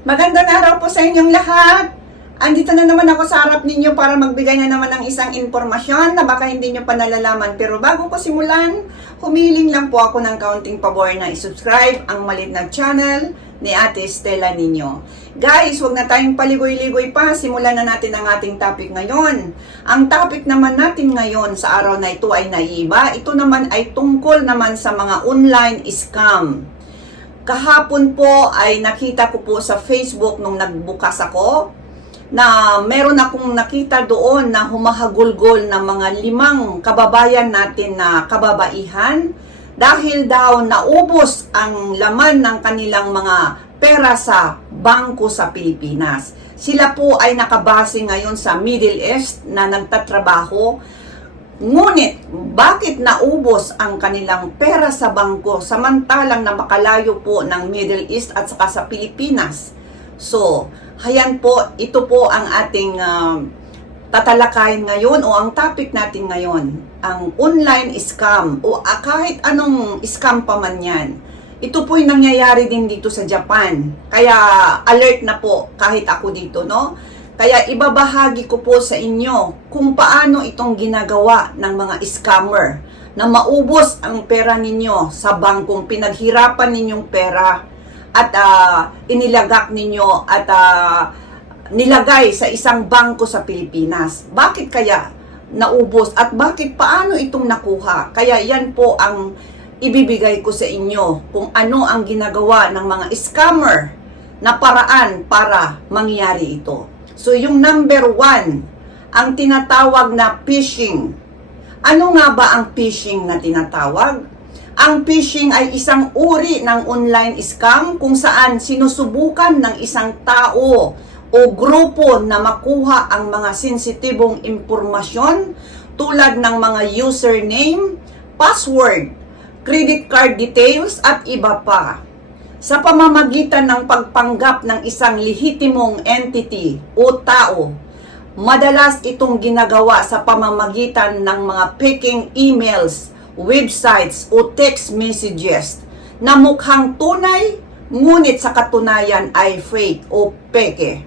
Magandang araw po sa inyong lahat. Andito na naman ako sa harap ninyo para magbigay na naman ng isang informasyon na baka hindi nyo pa nalalaman. Pero bago ko simulan, humiling lang po ako ng kaunting pabor na isubscribe ang malit na channel ni Ate Stella Ninyo. Guys, huwag na tayong paligoy-ligoy pa. Simulan na natin ang ating topic ngayon. Ang topic naman natin ngayon sa araw na ito ay naiba. Ito naman ay tungkol naman sa mga online scam. Kahapon po ay nakita ko po sa Facebook nung nagbukas ako na meron akong nakita doon na humahagulgol na mga limang kababayan natin na kababaihan dahil daw naubos ang laman ng kanilang mga pera sa bangko sa Pilipinas. Sila po ay nakabase ngayon sa Middle East na nagtatrabaho Ngunit, bakit naubos ang kanilang pera sa bangko samantalang napakalayo po ng Middle East at saka sa Pilipinas? So, hayan po, ito po ang ating ah, tatalakayin ngayon o ang topic natin ngayon, ang online scam o ah, kahit anong scam pa man yan. Ito po'y nangyayari din dito sa Japan. Kaya alert na po kahit ako dito, no? Kaya ibabahagi ko po sa inyo kung paano itong ginagawa ng mga scammer na maubos ang pera ninyo sa bangkong pinaghirapan ninyong pera at ah, inilagak ninyo at ah, nilagay sa isang bangko sa Pilipinas. Bakit kaya naubos at bakit paano itong nakuha? Kaya yan po ang ibibigay ko sa inyo kung ano ang ginagawa ng mga scammer na paraan para mangyari ito. So yung number one, ang tinatawag na phishing. Ano nga ba ang phishing na tinatawag? Ang phishing ay isang uri ng online scam kung saan sinusubukan ng isang tao o grupo na makuha ang mga sensitibong impormasyon tulad ng mga username, password, credit card details at iba pa sa pamamagitan ng pagpanggap ng isang lehitimong entity o tao. Madalas itong ginagawa sa pamamagitan ng mga peking emails, websites o text messages na mukhang tunay ngunit sa katunayan ay fake o peke.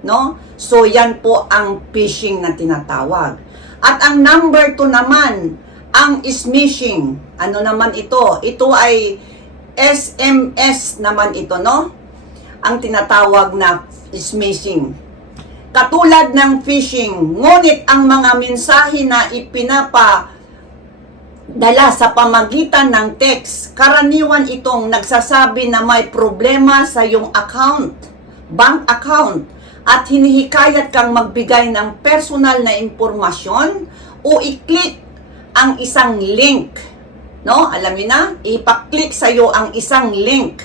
No? So yan po ang phishing na tinatawag. At ang number 2 naman, ang smishing. Ano naman ito? Ito ay SMS naman ito, no? Ang tinatawag na smishing. Katulad ng phishing, ngunit ang mga mensahe na ipinapa dala sa pamagitan ng text, karaniwan itong nagsasabi na may problema sa iyong account, bank account, at hinihikayat kang magbigay ng personal na impormasyon o i-click ang isang link No? Alam niyo na, ipa-click sa iyo ang isang link.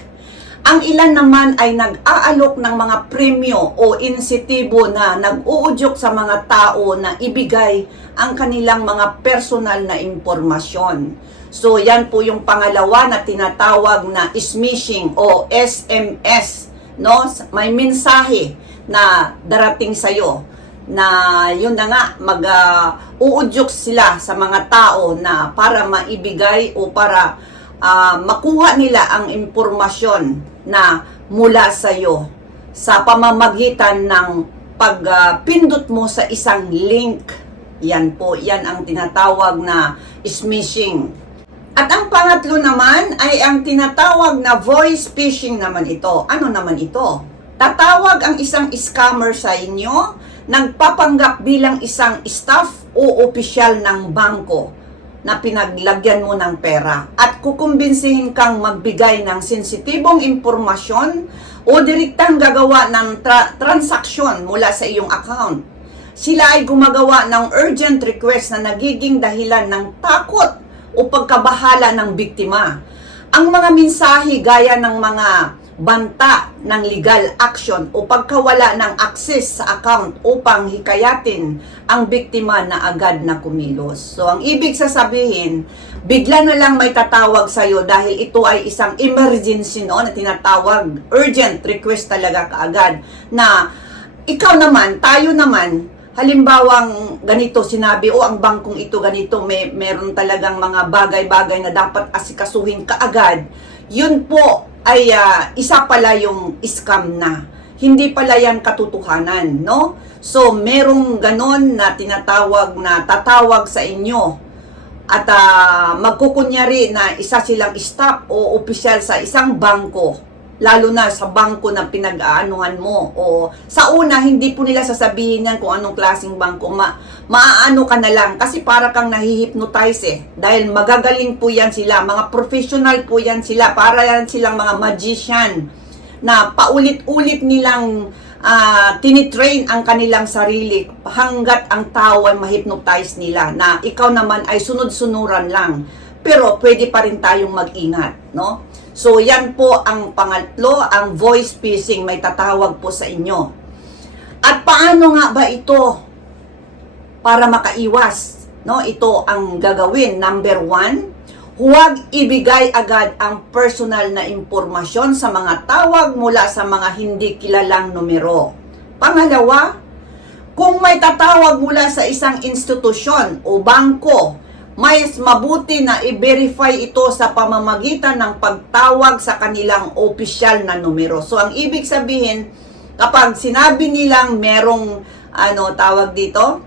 Ang ilan naman ay nag-aalok ng mga premyo o insetibo na nag-uudyok sa mga tao na ibigay ang kanilang mga personal na impormasyon. So, yan po yung pangalawa na tinatawag na smishing o SMS. No? May mensahe na darating sa iyo na yun na nga mag uh, uudyok sila sa mga tao na para maibigay o para uh, makuha nila ang impormasyon na mula sa iyo sa pamamagitan ng pagpindot uh, mo sa isang link. Yan po, yan ang tinatawag na smishing. At ang pangatlo naman ay ang tinatawag na voice phishing naman ito. Ano naman ito? Tatawag ang isang scammer sa inyo nagpapanggap bilang isang staff o opisyal ng bangko na pinaglagyan mo ng pera at kukumbinsihin kang magbigay ng sensitibong impormasyon o direktang gagawa ng tra- transaksyon mula sa iyong account. Sila ay gumagawa ng urgent request na nagiging dahilan ng takot o pagkabahala ng biktima. Ang mga mensahe gaya ng mga banta ng legal action o pagkawala ng access sa account upang hikayatin ang biktima na agad na kumilos. So, ang ibig sasabihin, bigla na lang may tatawag sa iyo dahil ito ay isang emergency no, na tinatawag, urgent request talaga kaagad na ikaw naman, tayo naman, halimbawang ganito sinabi, o ang bangkong ito ganito, may meron talagang mga bagay-bagay na dapat asikasuhin kaagad. Yun po ay uh, isa pala yung scam na. hindi pala yan katotohanan, no? So, merong ganon na tinatawag na tatawag sa inyo at ah, magkukunyari na isa silang staff o opisyal sa isang bangko lalo na sa bangko na pinag-aanuhan mo. O sa una hindi po nila sasabihin yan kung anong klaseng bangko. Ma maaano ka na lang. Kasi para kang nahihipnotize eh. Dahil magagaling po yan sila. Mga professional po yan sila. Para yan silang mga magician na paulit-ulit nilang ah, tinitrain ang kanilang sarili hanggat ang tao ay mahipnotize nila na ikaw naman ay sunod-sunuran lang. Pero pwede pa rin tayong mag-ingat, no? So yan po ang pangatlo, ang voice phishing may tatawag po sa inyo. At paano nga ba ito para makaiwas? No, ito ang gagawin. Number one, huwag ibigay agad ang personal na impormasyon sa mga tawag mula sa mga hindi kilalang numero. Pangalawa, kung may tatawag mula sa isang institusyon o bangko, mas mabuti na i-verify ito sa pamamagitan ng pagtawag sa kanilang opisyal na numero. So, ang ibig sabihin, kapag sinabi nilang merong, ano, tawag dito,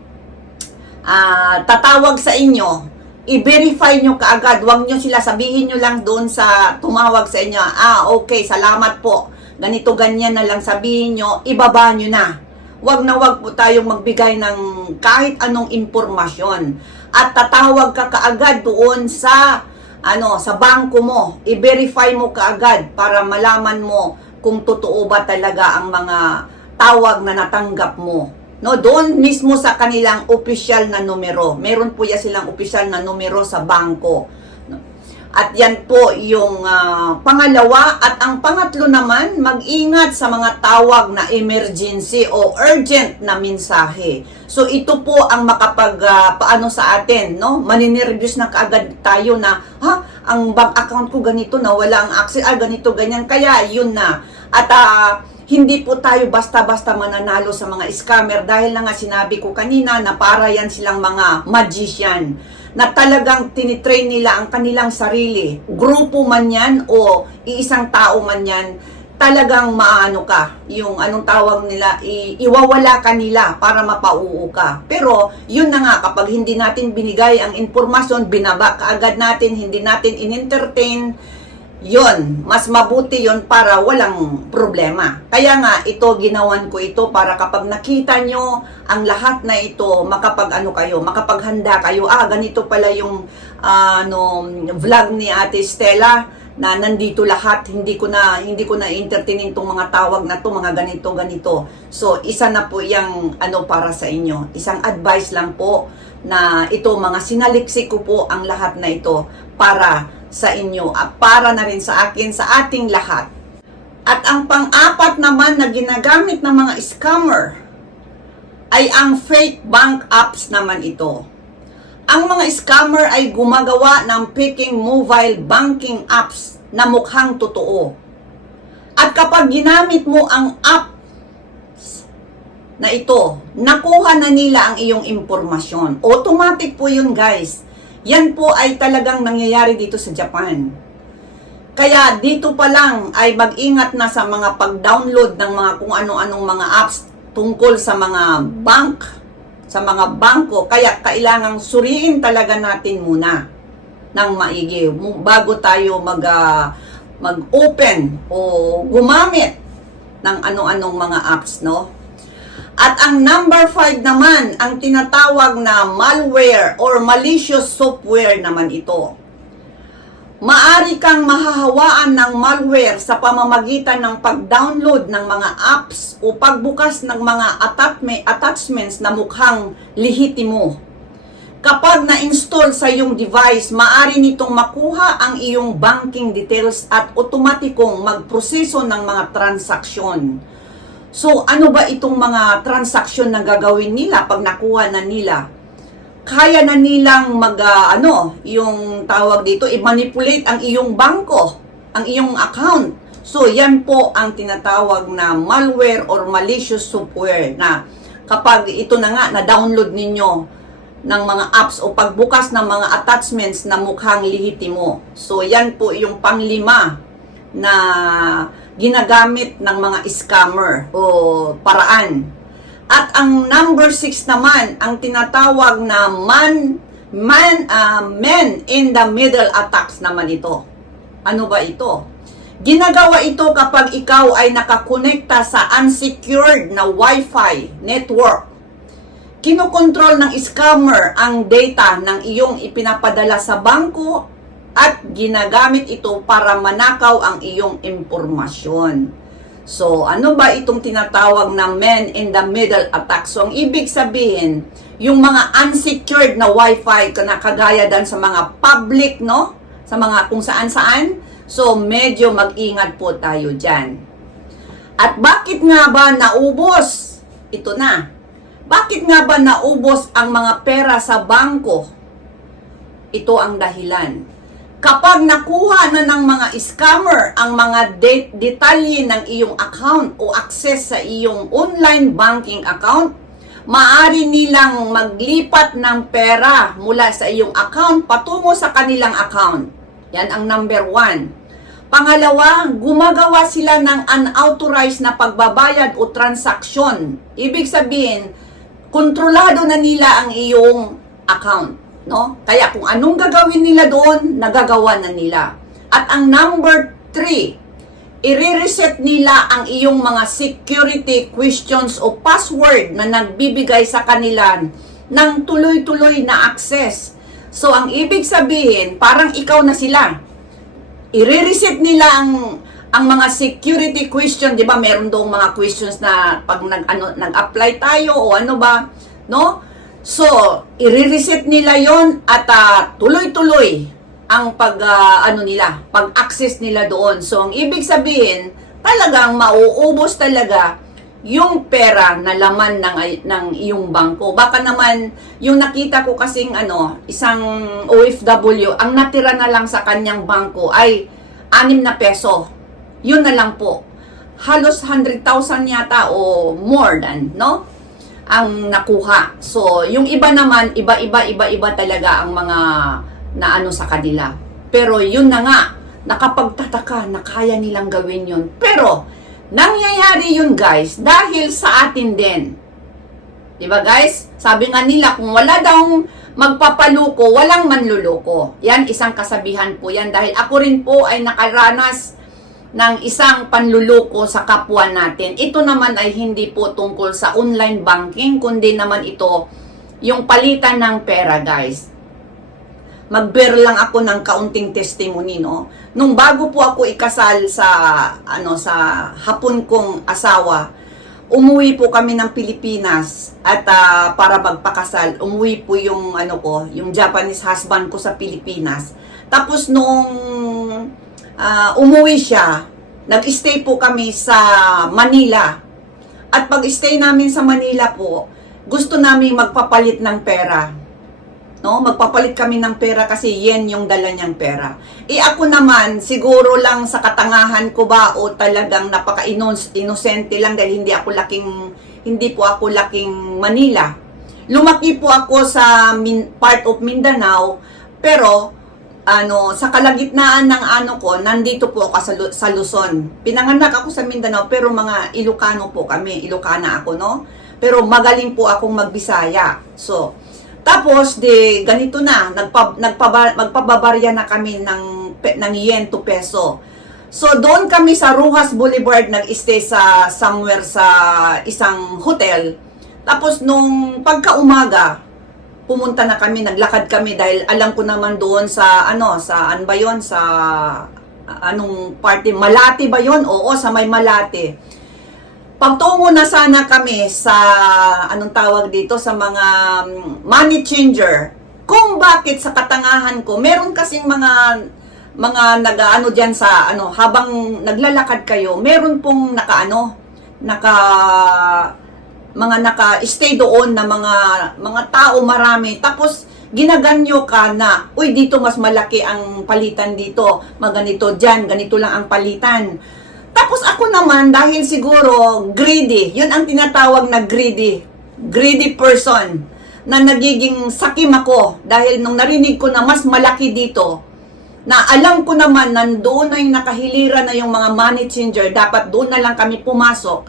ah, tatawag sa inyo, i-verify nyo kaagad. Huwag nyo sila sabihin nyo lang doon sa tumawag sa inyo, ah, okay, salamat po. Ganito, ganyan na lang sabihin nyo, ibaba nyo na. Huwag na huwag po tayong magbigay ng kahit anong impormasyon. At tatawag ka kaagad doon sa ano sa bangko mo. I-verify mo kaagad para malaman mo kung totoo ba talaga ang mga tawag na natanggap mo. No, doon mismo sa kanilang opisyal na numero. Meron po ya silang opisyal na numero sa bangko. At yan po yung ah, pangalawa. At ang pangatlo naman, mag-ingat sa mga tawag na emergency o urgent na mensahe. So ito po ang makapag ah, paano sa atin, no? Maninervyos na kaagad tayo na, ha, ang bank account ko ganito na wala ang access, ah, ganito, ganyan. Kaya yun na. At ah, hindi po tayo basta-basta mananalo sa mga scammer dahil na nga sinabi ko kanina na para yan silang mga magician na talagang tinitrain nila ang kanilang sarili. Grupo man yan o iisang tao man yan, talagang maano ka, yung anong tawag nila, i- iwawala ka nila para mapauo ka. Pero, yun na nga, kapag hindi natin binigay ang informasyon, binaba kaagad natin, hindi natin in-entertain, yon mas mabuti yon para walang problema. Kaya nga, ito, ginawan ko ito para kapag nakita nyo ang lahat na ito, makapag ano kayo, makapaghanda kayo, ah, ganito pala yung ah, ano, vlog ni Ate Stella na nandito lahat, hindi ko na hindi ko na entertainin tong mga tawag na to, mga ganito ganito. So, isa na po yung ano para sa inyo. Isang advice lang po na ito mga sinaliksik ko po ang lahat na ito para sa inyo at para na rin sa akin sa ating lahat. At ang pang-apat naman na ginagamit ng mga scammer ay ang fake bank apps naman ito. Ang mga scammer ay gumagawa ng peking mobile banking apps na mukhang totoo. At kapag ginamit mo ang app na ito, nakuha na nila ang iyong impormasyon. Automatic po yun guys. Yan po ay talagang nangyayari dito sa Japan. Kaya dito pa lang ay mag-ingat na sa mga pag-download ng mga kung ano-anong mga apps tungkol sa mga bank, sa mga bangko. Kaya kailangang suriin talaga natin muna ng maigi bago tayo mag ah, mag-open o gumamit ng ano-anong mga apps, no? At ang number 5 naman, ang tinatawag na malware or malicious software naman ito. Maari kang mahahawaan ng malware sa pamamagitan ng pag-download ng mga apps o pagbukas ng mga attachme- attachments na mukhang lihitimo. Kapag na-install sa iyong device, maari nitong makuha ang iyong banking details at otomatikong magproseso ng mga transaksyon. So, ano ba itong mga transaksyon na gagawin nila pag nakuha na nila? Kaya na nilang mag, ah, ano, yung tawag dito, i-manipulate ang iyong bangko, ang iyong account. So, yan po ang tinatawag na malware or malicious software na kapag ito na nga, na-download ninyo ng mga apps o pagbukas ng mga attachments na mukhang lihitimo. So, yan po yung panglima na ginagamit ng mga scammer o paraan. At ang number 6 naman, ang tinatawag na man, man, ah, men in the middle attacks naman ito. Ano ba ito? Ginagawa ito kapag ikaw ay nakakonekta sa unsecured na Wi-Fi network. Kinokontrol ng scammer ang data ng iyong ipinapadala sa bangko at ginagamit ito para manakaw ang iyong impormasyon. So, ano ba itong tinatawag na men in the middle attack? So, ang ibig sabihin, yung mga unsecured na wifi na kagaya dan sa mga public, no? Sa mga kung saan-saan. So, medyo mag-ingat po tayo dyan. At bakit nga ba naubos? Ito na. Bakit nga ba naubos ang mga pera sa bangko? Ito ang dahilan kapag nakuha na ng mga scammer ang mga de- detalye ng iyong account o access sa iyong online banking account, maari nilang maglipat ng pera mula sa iyong account patungo sa kanilang account. Yan ang number one. Pangalawa, gumagawa sila ng unauthorized na pagbabayad o transaksyon. Ibig sabihin, kontrolado na nila ang iyong account no? Kaya kung anong gagawin nila doon, nagagawa na nila. At ang number three, i-reset nila ang iyong mga security questions o password na nagbibigay sa kanila ng tuloy-tuloy na access. So, ang ibig sabihin, parang ikaw na sila. I-reset nila ang ang mga security question, 'di ba? Meron doong mga questions na pag nag ano nag-apply tayo o ano ba, no? So, i-reset nila yon at ah, tuloy-tuloy ang pag ah, ano nila, pag-access nila doon. So, ang ibig sabihin, talagang mauubos talaga yung pera na laman ng ng iyong bangko. Baka naman yung nakita ko kasing ano, isang OFW, ang natira na lang sa kanyang bangko ay 6 na peso. Yun na lang po. Halos 100,000 yata o more than, no? Ang nakuha. So, yung iba naman, iba-iba, iba-iba talaga ang mga naano sa kanila. Pero yun na nga, nakapagtataka na kaya nilang gawin yun. Pero, nangyayari yun guys, dahil sa atin din. Diba guys? Sabi nga nila, kung wala daw magpapaluko, walang manluloko. Yan, isang kasabihan po yan. Dahil ako rin po ay nakaranas ng isang panluluko sa kapwa natin. Ito naman ay hindi po tungkol sa online banking, kundi naman ito yung palitan ng pera, guys. Mag-bear lang ako ng kaunting testimony, no? Nung bago po ako ikasal sa, ano, sa hapon kong asawa, umuwi po kami ng Pilipinas at ah, para magpakasal, umuwi po yung, ano ko, yung Japanese husband ko sa Pilipinas. Tapos nung ah, umuwi siya, nag-stay po kami sa Manila. At pag-stay namin sa Manila po, gusto namin magpapalit ng pera. No, magpapalit kami ng pera kasi yen yung dala niyang pera. Eh ako naman, siguro lang sa katangahan ko ba o talagang napaka-inosente lang dahil hindi ako laking hindi po ako laking Manila. Lumaki po ako sa min, part of Mindanao, pero ano, sa kalagitnaan ng ano ko, nandito po ako sa, sa Luzon. Pinanganak ako sa Mindanao, pero mga Ilocano po kami, Ilocana ako, no? Pero magaling po akong magbisaya. So, tapos, di, ganito na, nagpa, nagpaba, magpababarya na kami ng, ng yen to peso. So, doon kami sa Rujas Boulevard nag-stay sa somewhere sa isang hotel. Tapos, nung pagkaumaga, pumunta na kami, naglakad kami dahil alam ko naman doon sa ano, sa ano ba 'yon sa anong party, Malati ba 'yon? Oo, sa may Malati. Pagtungo na sana kami sa anong tawag dito sa mga mm, money changer. Kung bakit sa katangahan ko, meron kasing mga mga nagaano diyan sa ano habang naglalakad kayo, meron pong nakaano naka mga naka-stay doon na mga mga tao marami. Tapos ginaganyo ka na, uy, dito mas malaki ang palitan dito. Maganito dyan, ganito lang ang palitan. Tapos ako naman, dahil siguro greedy, yun ang tinatawag na greedy. Greedy person na nagiging sakim ako dahil nung narinig ko na mas malaki dito, na alam ko naman na yung nakahilira na yung mga money changer, dapat doon na lang kami pumasok.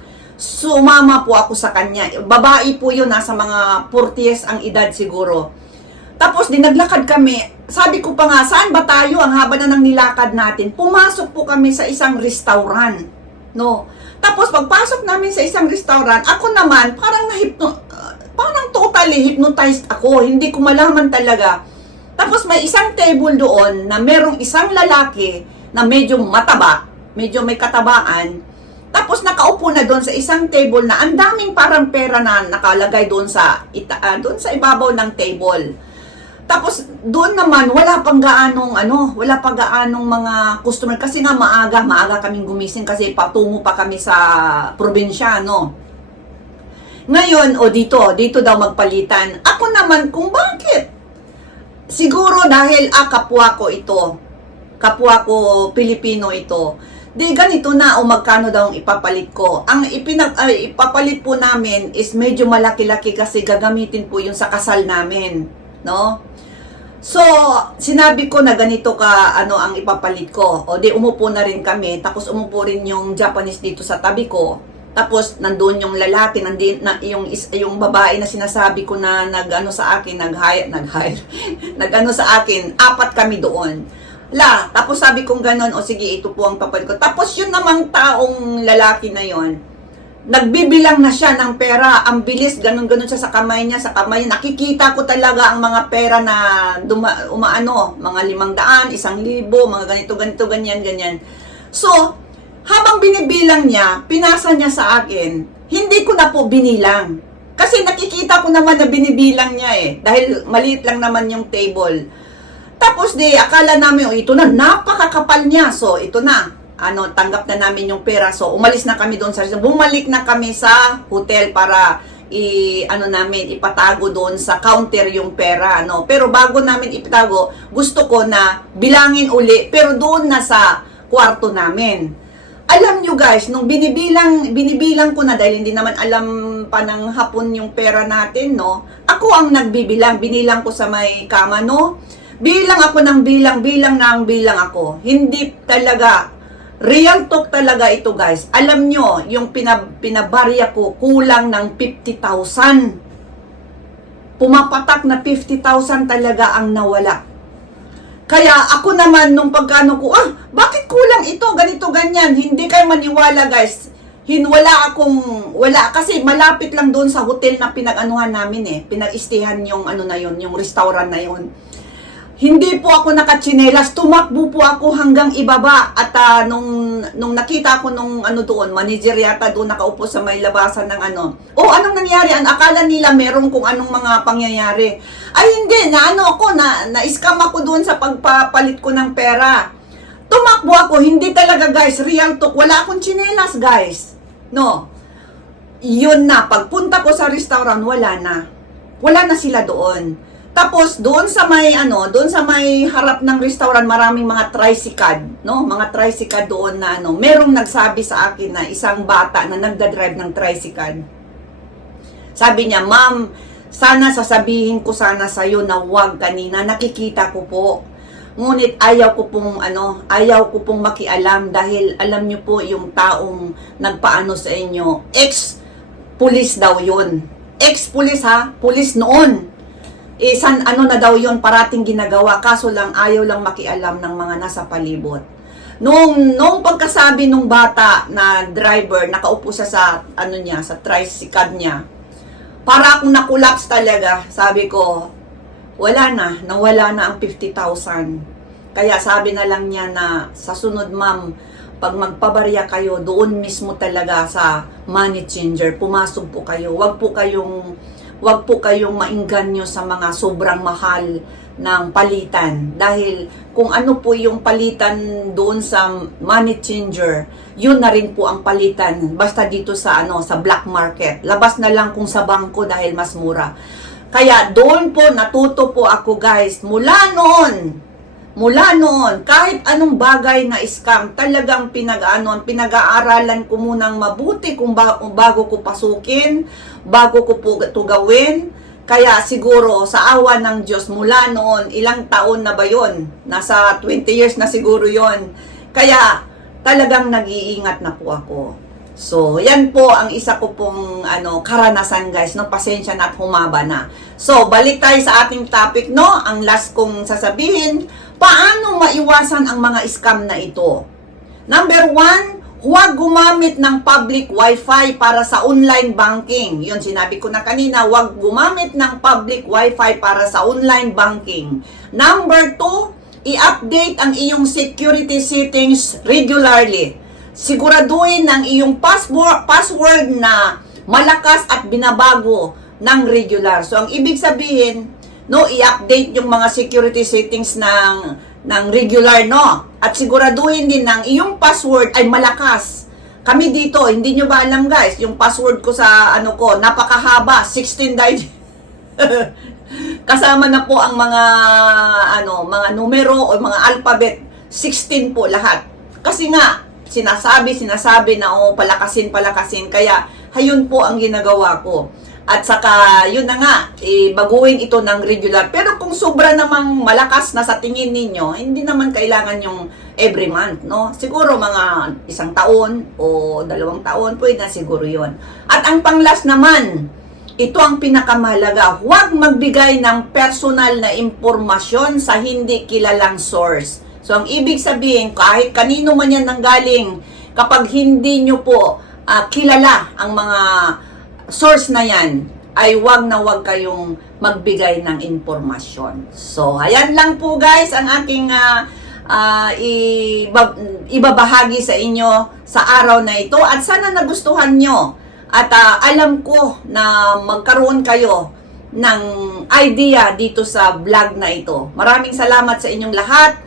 Sumama po ako sa kanya. Babae po yun, nasa mga 40s ang edad siguro. Tapos di naglakad kami. Sabi ko pa nga, saan ba tayo? Ang haba na ng nilakad natin. Pumasok po kami sa isang restaurant. No. Tapos pagpasok namin sa isang restaurant, ako naman parang nahipno uh, parang totally hypnotized ako. Hindi ko malaman talaga. Tapos may isang table doon na merong isang lalaki na medyo mataba, medyo may katabaan. Tapos nakaupo na doon sa isang table na ang daming parang pera na nakalagay doon sa ita, ah, doon sa ibabaw ng table. Tapos doon naman wala pang gaanong ano, wala pa gaanong mga customer kasi nga maaga, maaga kaming gumising kasi patungo pa kami sa probinsya, no. Ngayon, o dito, dito daw magpalitan. Ako naman kung bakit? Siguro dahil ah, kapwa ko ito. Kapwa ko Pilipino ito. Di ganito na o magkano daw ang ipapalit ko. Ang ipinag, ay, ipapalit po namin is medyo malaki-laki kasi gagamitin po yung sa kasal namin. No? So, sinabi ko na ganito ka ano ang ipapalit ko. O di umupo na rin kami. Tapos umupo rin yung Japanese dito sa tabi ko. Tapos nandoon yung lalaki, nandun na yung is, yung babae na sinasabi ko na nagano sa akin, nag-hire, nag-hire, nagano sa akin, apat kami doon. La, tapos sabi kong ganon, o sige, ito po ang papalit ko. Tapos yun namang taong lalaki na yon nagbibilang na siya ng pera. Ang bilis, ganun-ganun siya sa kamay niya, sa kamay niya. Nakikita ko talaga ang mga pera na duma, umaano, mga limang daan, isang libo, mga ganito, ganito, ganyan, ganyan. So, habang binibilang niya, pinasa niya sa akin, hindi ko na po binilang. Kasi nakikita ko naman na binibilang niya eh. Dahil maliit lang naman yung table. Tapos di, akala namin, oh, ito na, napakakapal niya. So, ito na. Ano, tanggap na namin yung pera. So, umalis na kami doon sa Bumalik na kami sa hotel para i ano namin ipatago doon sa counter yung pera ano pero bago namin ipatago gusto ko na bilangin uli pero doon na sa kwarto namin alam nyo guys, nung binibilang, binibilang ko na dahil hindi naman alam pa ng hapon yung pera natin, no? Ako ang nagbibilang, binilang ko sa may kama, no? Bilang ako ng bilang, bilang na ang bilang ako. Hindi talaga, real talk talaga ito guys. Alam nyo, yung pinab pinabarya ko, kulang ng 50,000. Pumapatak na 50,000 talaga ang nawala. Kaya ako naman nung pagkano ko, ah, bakit kulang ito, ganito, ganyan. Hindi kayo maniwala guys. Hin, wala akong, wala, kasi malapit lang doon sa hotel na pinag-anuhan namin eh. Pinag-istihan yung ano na yun, yung restaurant na yun. Hindi po ako nakachinelas, tumakbo po ako hanggang ibaba at ah, nung, nung nakita ko nung ano doon, manager yata doon nakaupo sa may labasan ng ano. Oh, anong nangyari? Ang akala nila meron kung anong mga pangyayari. Ay hindi, na ano ako, na, na-scam ako doon sa pagpapalit ko ng pera. Tumakbo ako, hindi talaga guys, real talk, wala akong chinelas guys. No. Yun na, pagpunta ko sa restaurant, wala na. Wala na sila doon. Tapos doon sa may ano, doon sa may harap ng restaurant, maraming mga tricycad, no? Mga tricycad doon na ano, merong nagsabi sa akin na isang bata na nagda-drive ng tricycad. Sabi niya, "Ma'am, sana sasabihin ko sana sa iyo na wag kanina, nakikita ko po. Ngunit ayaw ko pong ano, ayaw ko pong makialam dahil alam niyo po yung taong nagpaano sa inyo, ex pulis daw 'yun. Ex pulis ha, pulis noon eh, san, ano na daw yon parating ginagawa, kaso lang ayaw lang makialam ng mga nasa palibot. Nung, nung pagkasabi nung bata na driver, nakaupo siya sa, ano niya, sa tricycle niya, para akong nakulaps talaga, sabi ko, wala na, nawala na ang 50,000. Kaya sabi na lang niya na, sa sunod ma'am, pag magpabarya kayo, doon mismo talaga sa money changer, pumasok po kayo. Huwag po kayong wag po kayong maingganyo sa mga sobrang mahal ng palitan. Dahil kung ano po yung palitan doon sa money changer yun na rin po ang palitan. Basta dito sa ano sa black market. Labas na lang kung sa bangko dahil mas mura. Kaya doon po natuto po ako guys. Mula noon mula noon, kahit anong bagay na scam, talagang pinag-ano, pinag-aaralan ko munang mabuti kung bago ko pasukin, bago ko po ito gawin. Kaya siguro sa awa ng Diyos mula noon, ilang taon na ba yon? Nasa 20 years na siguro yon. Kaya talagang nag-iingat na po ako. So, yan po ang isa ko pong ano, karanasan guys, no? Pasensya na at humaba na. So, balik tayo sa ating topic, no? Ang last kong sasabihin, paano maiwasan ang mga scam na ito? Number one, huwag gumamit ng public wifi para sa online banking. Yun, sinabi ko na kanina, huwag gumamit ng public wifi para sa online banking. Number two, i-update ang iyong security settings regularly. Siguraduhin ang iyong password, password na malakas at binabago ng regular. So, ang ibig sabihin, no, i-update yung mga security settings ng ng regular, no? At siguraduhin din ng iyong password ay malakas. Kami dito, hindi nyo ba alam guys, yung password ko sa ano ko, napakahaba, 16 digit. Kasama na po ang mga ano, mga numero o mga alphabet, 16 po lahat. Kasi nga sinasabi, sinasabi na oh, palakasin, palakasin. Kaya hayun po ang ginagawa ko. At saka, yun na nga, eh, baguhin ito ng regular. Pero kung sobra namang malakas na sa tingin ninyo, hindi naman kailangan yung every month, no? Siguro mga isang taon o dalawang taon, pwede na siguro yon. At ang panglas naman, ito ang pinakamahalaga. Huwag magbigay ng personal na impormasyon sa hindi kilalang source. So, ang ibig sabihin, kahit kanino man yan nanggaling, kapag hindi nyo po ah, kilala ang mga source na yan, ay wag na wag kayong magbigay ng impormasyon. So, ayan lang po guys ang aking ah, iba- ibabahagi sa inyo sa araw na ito. At sana nagustuhan nyo. At ah, alam ko na magkaroon kayo ng idea dito sa vlog na ito. Maraming salamat sa inyong lahat.